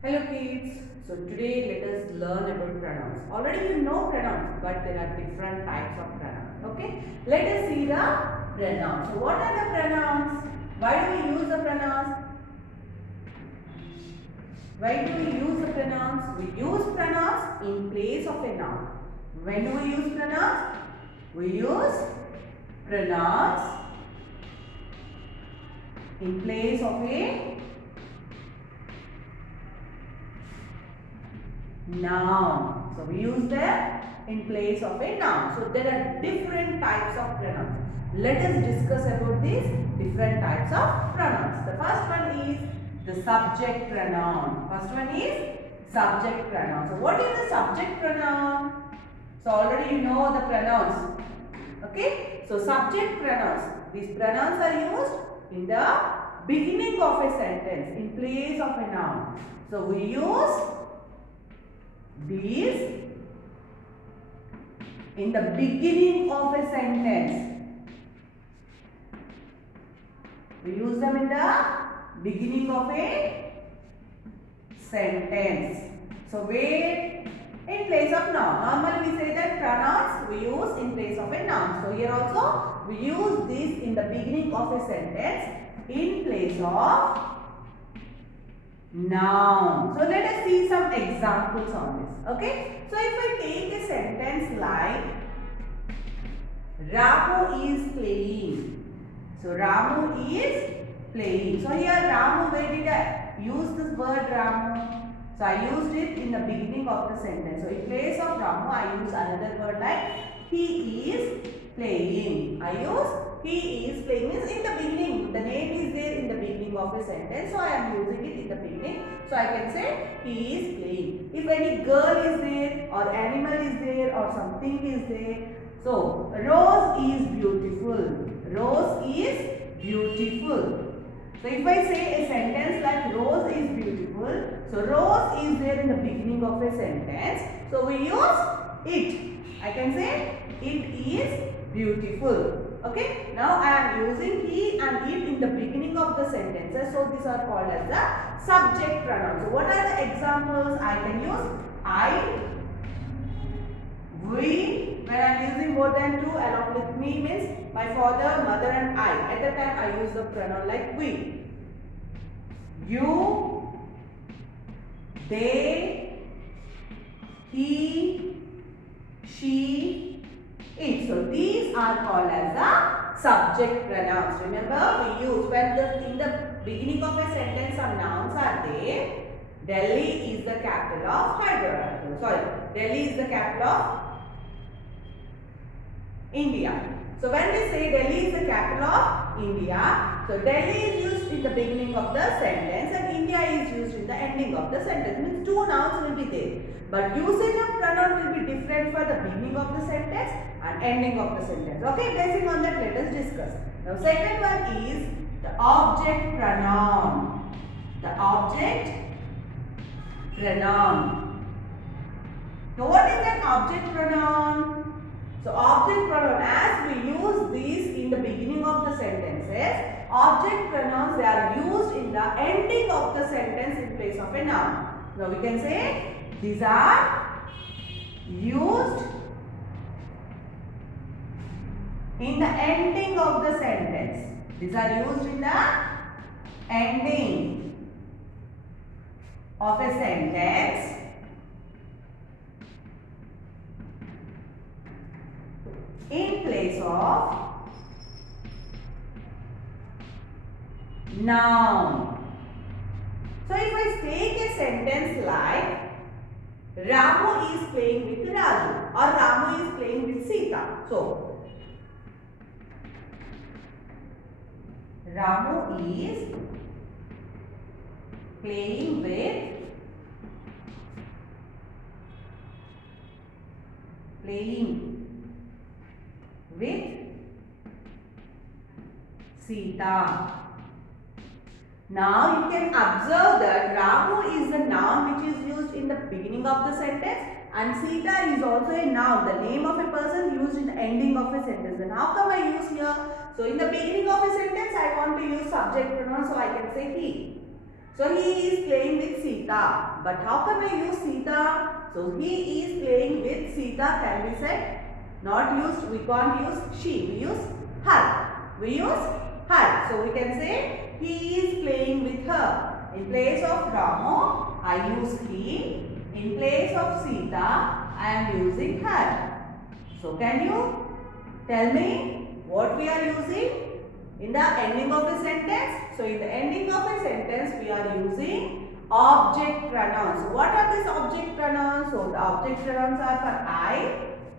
Hello kids. So today let us learn about pronouns. Already you know pronouns, but there are different types of pronouns. Okay. Let us see the pronouns. So what are the pronouns? Why do we use the pronouns? Why do we use the pronouns? We use pronouns in place of a noun. When do we use pronouns? We use pronouns in place of a noun. So we use them in place of a noun. So there are different types of pronouns. Let us discuss about these different types of pronouns. The first one is the subject pronoun. First one is subject pronoun. So what is the subject pronoun? So already you know the pronouns. Okay. So subject pronouns. These pronouns are used in the beginning of a sentence in place of a noun. So we use these in the beginning of a sentence. We use them in the beginning of a sentence. So where in place of noun. Normally we say that pronouns we use in place of a noun. So here also we use this in the beginning of a sentence in place of noun. So let us see some examples on this. Okay. So if I take a sentence like Ramu is playing. So Ramu is playing. So here Ramu, where did I use this word Ramu? So I used it in the beginning of the sentence. So in place of Ramu I use another word like he is playing. I use he is playing means in the beginning. The name is there in the beginning of a sentence. So I am using it in the beginning. So I can say he is playing. If any girl is there or animal is there or something is there. So Rose is beautiful. Rose is beautiful. So if I say a sentence like Rose is beautiful. So Rose is there in the beginning of a sentence. So we use it. I can say it is beautiful. Okay. Now I am using he and it in the beginning of the sentences. So these are called as the subject pronouns. So what are the examples? I can use I, we, when I am using more than two along with me means my father, mother and I. At that time I use the pronoun like we. You, they, he, she, it. So these are called as the subject pronouns. Remember we use when in the beginning of a sentence some nouns are there. Delhi is the capital of Hyderabad. Sorry, Delhi is the capital of India. So when we say Delhi is the capital of India, so Delhi is used in the beginning of the sentence and India is used in the ending of the sentence. Means two nouns will be there. But usage of pronoun will be different for the beginning of the sentence and ending of the sentence. Okay, basing on that let us discuss. Now second one is the object pronoun. The object pronoun. Now what is an object pronoun? So object pronoun, as we use these in the beginning of the sentences, object pronouns they are used in the ending of the sentence in place of a noun. Now we can say these are used in the ending of the sentence. These are used in the ending of a sentence in place of noun. So if I take a sentence like Ramu is playing with Raju or Ramu is playing with Sita. So Ramu is playing with Sita. Now you can observe that Ramu is a noun which is used in the beginning of the sentence and Sita is also a noun, the name of a person used in the ending of a sentence. Then how come I use here? So in the beginning of a sentence I want to use subject pronoun, so I can say he. So he is playing with Sita. But how can I use Sita? So he is playing with Sita can be said. Not used, we can't use she. We use her. We use her. So we can say he is playing with her. In place of Ramu, I use he. In place of Sita, I am using her. So can you tell me what we are using in the ending of a sentence? So in the ending of a sentence, we are using object pronouns. So what are these object pronouns? So the object pronouns are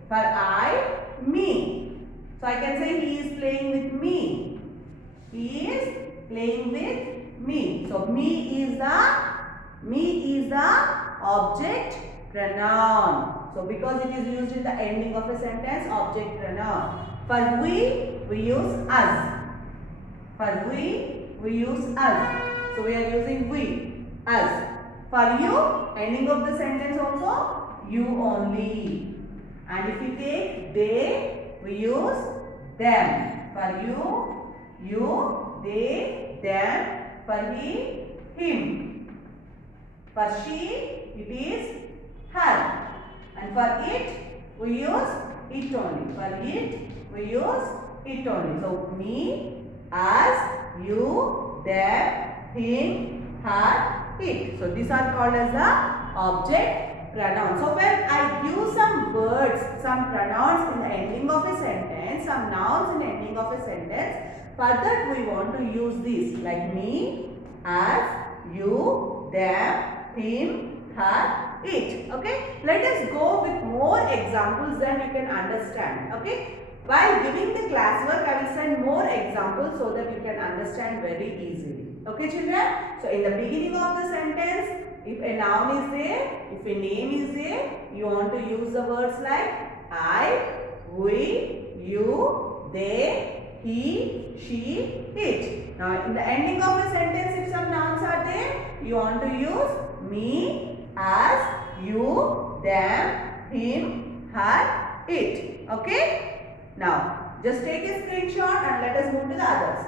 for I, me. So I can say he is playing with me. He is playing with me. So me is the object pronoun. So because it is used in the ending of a sentence, object pronoun. For we use us. For we use us. So we are using we, us. For you, ending of the sentence also, you only. And if we take they, we use them. For you, they, them. For he, him. For she, it is her. And for it, we use it only. For it, we use it only. So me, us, you, them, him, her, it. So these are called as the object pronouns. So when I use some words, some pronouns in the ending of a sentence, some nouns in the ending of a sentence, for that we want to use this like me, us, you, them, him, her, it. Okay. Let us go with more examples then you can understand. Okay. While giving the classwork, I will send more examples so that you can understand very easily. Okay, children? So in the beginning of the sentence, if a noun is there, if a name is there, you want to use the words like I, we, you, they, he, she, it. Now in the ending of a sentence, if some nouns are there, you want to use me, us, you, them, him, her, it. Okay? Now just take a screenshot and let us move to the others.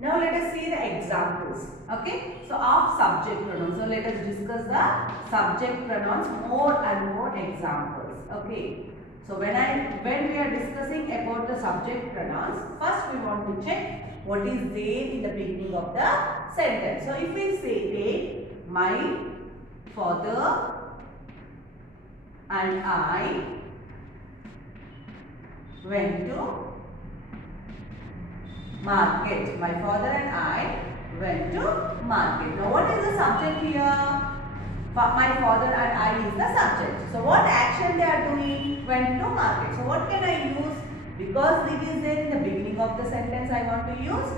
Now let us see the examples. Okay? So of subject pronouns. So let us discuss the subject pronouns more and more examples. Okay? So when we are discussing about the subject pronouns, first we want to check what is there in the beginning of the sentence. So if we say take my father and I went to market. My father and I went to market. Now what is the subject here? My father and I is the subject. So what action they are doing? Went to market. So what can I use? Because it is there in the beginning of the sentence, I want to use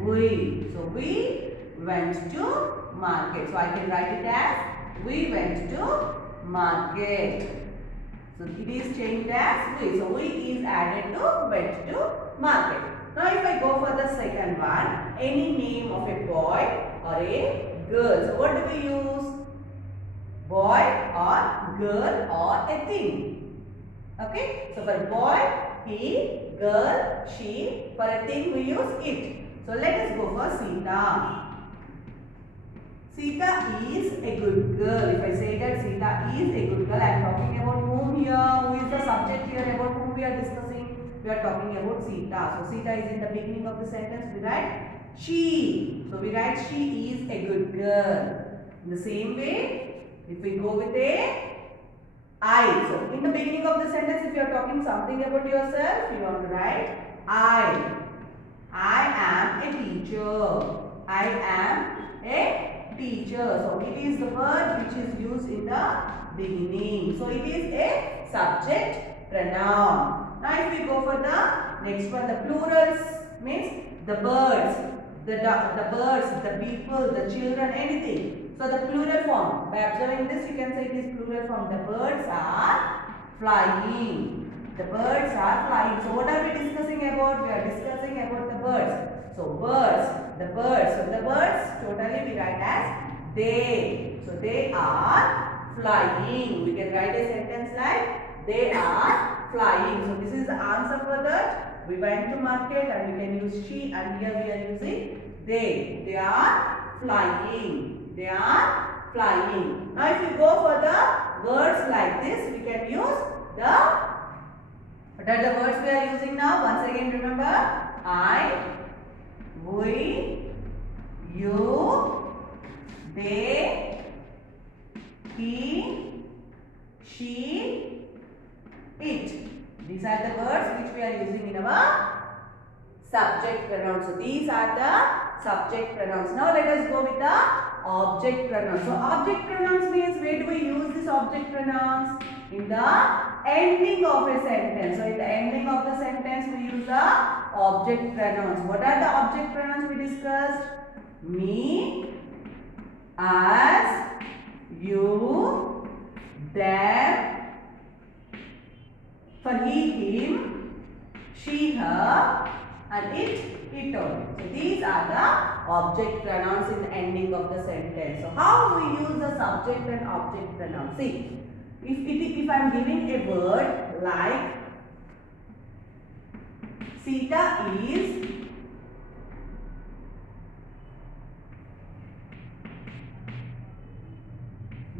we. So we went to market. So I can write it as we went to market. So it is changed as we. So we is added to went to market. Now if I go for the second one, any name of a boy or a girl. So what do we use? Boy or girl or a thing. Okay. So for boy, he, girl, she. For a thing we use it. So let us go for Sita. Sita is a good girl. If I say that Sita is a good girl, I am talking about whom here? Who is the subject here about whom we are discussing? We are talking about Sita. So Sita is in the beginning of the sentence. We write she. So we write she is a good girl. In the same way, if we go with a I. So in the beginning of the sentence, if you are talking something about yourself, you want to write I. I am a teacher. I am a teacher. So it is the word which is used in the beginning. So it is a subject pronoun. Now if we go for the next one, the plurals means the birds, the birds, the people, the children, anything. So the plural form. By observing this, you can say it is plural form. The birds are flying. The birds are flying. So what are we discussing about? We are discussing about the birds. So birds, the birds. So the birds totally we write as they. So they are flying. We can write a sentence like they are flying. So this is the answer for that We went to market and we can use she, and here we are using they. They are flying. They are flying. Now if you go for the words like this, we can use the, what are the words we are using now? Once again remember, I, we, you, they, he, she, it. These are the words which we are using in our subject pronouns. So these are the subject pronouns. Now let us go with the object pronouns. So object pronouns means, where do we use this object pronouns? In the ending of a sentence. So in the ending of the sentence we use the object pronouns. What are the object pronouns we discussed? Me, us, you, them, for he, him, she, her, and it only. So these are the object pronouns in the ending of the sentence. So how we use the subject and object pronouns? See, if I am giving a word like Sita is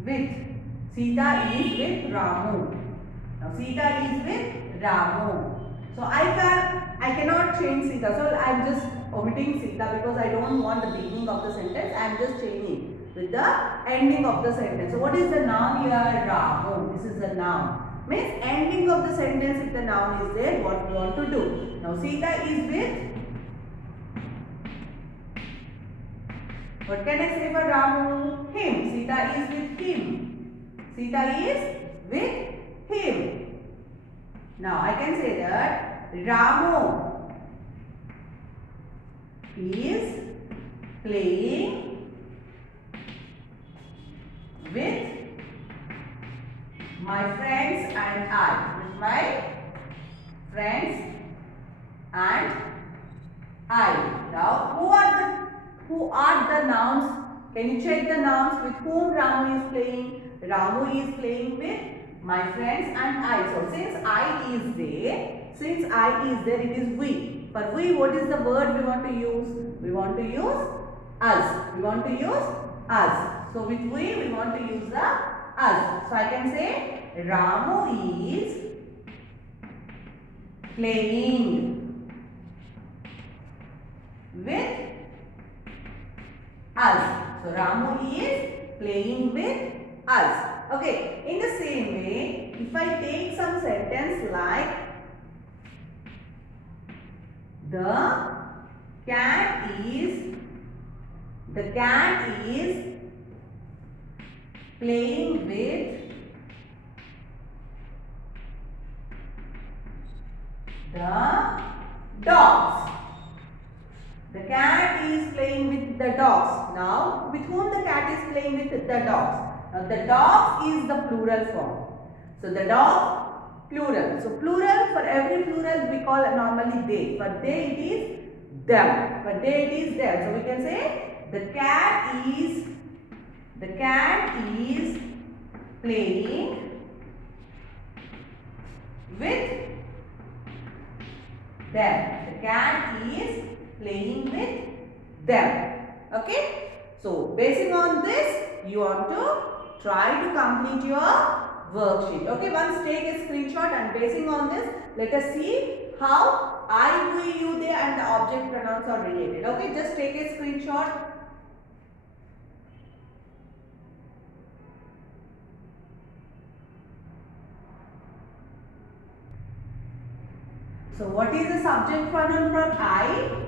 with, Sita is with Ramu. Now Sita is with Ramu. So I cannot change Sita. So I am just omitting Sita because I don't want the beginning of the sentence. I am just changing with the ending of the sentence. So what is the noun here? Ramu. This is the noun. Means ending of the sentence, if the noun is there, what we want to do. Now Sita is with, what can I say for Ramu? Him. Sita is with him. Sita is with him. Now I can say that Ramu is playing with my friends and I. With my friends and I. Now who are the nouns? Can you check the nouns with whom Ramu is playing? Ramu is playing with my friends and I. So since I is there, it is we. For we, what is the word we want to use? We want to use us. We want to use us. So with we want to use the us. So I can say Ramu is playing with us. So Ramu is playing with us. Okay, in the same way, if I take some sentence like the cat is playing with the dogs. The cat is playing with the dogs. Now, with whom the cat is playing with the dogs? Now, the dogs is the plural form. So, the dog, plural. So, plural, for every plural we call normally they. For they it is them. For they it is them. So, we can say the cat is playing with them. The cat is playing with them. Okay. So, basing on this, you want to try to complete your worksheet. Okay, once take a screenshot and basing on this, let us see how I, we, you, they and the object pronouns are related. Okay, just take a screenshot. So, what is the subject pronoun for I?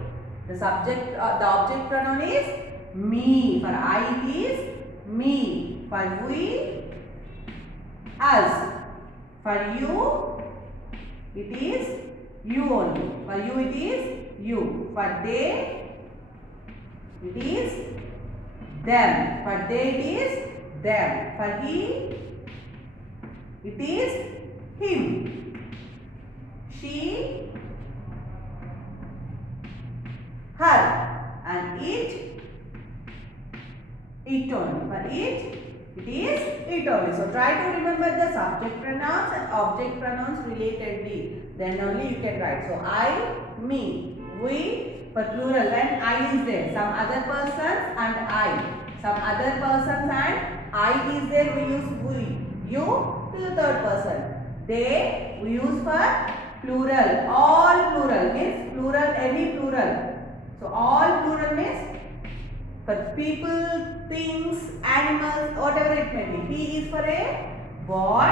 The object pronoun is me. For I it is me. For we, us. For you, it is you only. For you, it is you. For they, it is them. For they, it is them. For he, it is him. She, her. And it only. For it is it only. So try to remember the subject pronouns and object pronouns relatedly. then only you can write. So I, me, we for plural when I is there. Some other persons and I. Some other persons and I is there, we use we. You to the third person. They we use for plural. All plural means plural, any plural. So all plural means for people, things, animals, whatever it may be. He is for a boy,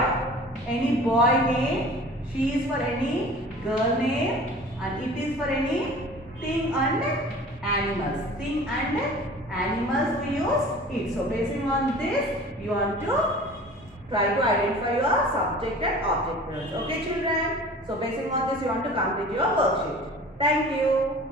any boy name. She is for any girl name, and it is for any thing and animals. Thing and animals we use it. So basing on this, you want to try to identify your subject and object pronouns. Okay children? So basing on this, you want to complete your worksheet. Thank you.